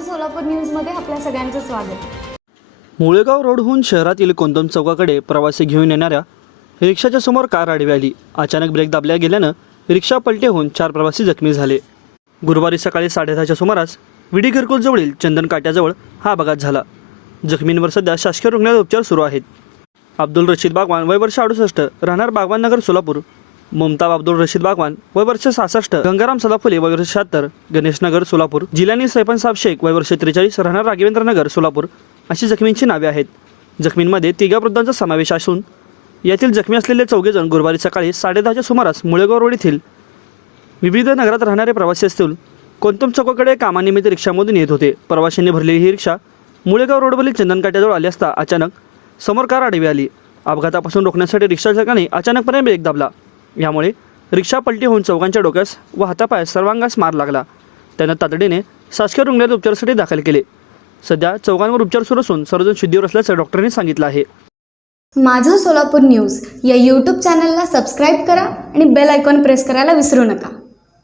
सोलापूर न्यूजमध्ये आपल्या सगळ्यांचं स्वागत. मुळेगाव रोडहून शहरातील कोंदम चौकाकडे प्रवासी घेऊन येणाऱ्या रिक्षाच्या समोर कार आडवी आली अचानक ब्रेक दाबल्या गेल्यानं रिक्षा पलटे होऊन चार प्रवासी जखमी झाले. गुरुवारी सकाळी साडेदहाच्या सुमारास विडी घरकुलजवळील चंदन काट्याजवळ हा अपघात झाला. जखमींवर सध्या शासकीय रुग्णालयात उपचार सुरू आहेत. अब्दुल रशीद बागवान वय वर्ष अडुसष्ट राहणार बागवान नगर सोलापूर. ममता अब्दुल रशीद बागवान वय वर्ष सहासष्ट गंगाराम सदाफुले वय वर्ष शहात्तर गणेशनगर सोलापूर जिल्ह्यानी सैपन साहेब शेख वय वर्ष त्रेचाळीस राहणार राघवेंद्र नगर सोलापूर अशी जखमींची नावे आहेत. जखमींमध्ये तिघा वृद्धांचा समावेश असून यातील जखमी असलेले चौघेजण गुरुवारी सकाळी साडेदहाच्या सुमारास मुळेगाव रोड येथील विविध नगरात राहणारे प्रवासी असतील कोणतम चौकाकडे कामानिमित्त रिक्षामधून येत होते. प्रवाशांनी भरलेली ही रिक्षा मुळेगाव रोडवरील चंदनकाट्याजवळ आली असता अचानक समोर कार आडवी आली. अपघातापासून रोखण्यासाठी रिक्षाचालकाने अचानकपणे ब्रेक दाबला. यामुळे रिक्षा पलटी होऊन चौघांच्या डोक्यास व हातापायास सर्वांगास मार लागला. त्यांना तातडीने शासकीय रुग्णालयात उपचारासाठी दाखल केले. सध्या चौघांवर उपचार सुरू असून सर्वजण शुद्धीवर असल्याचं डॉक्टरांनी सांगितलं आहे. माझं सोलापूर न्यूज या यूट्यूब चॅनलला सबस्क्राईब करा आणि बेल आयकॉन प्रेस करायला विसरू नका.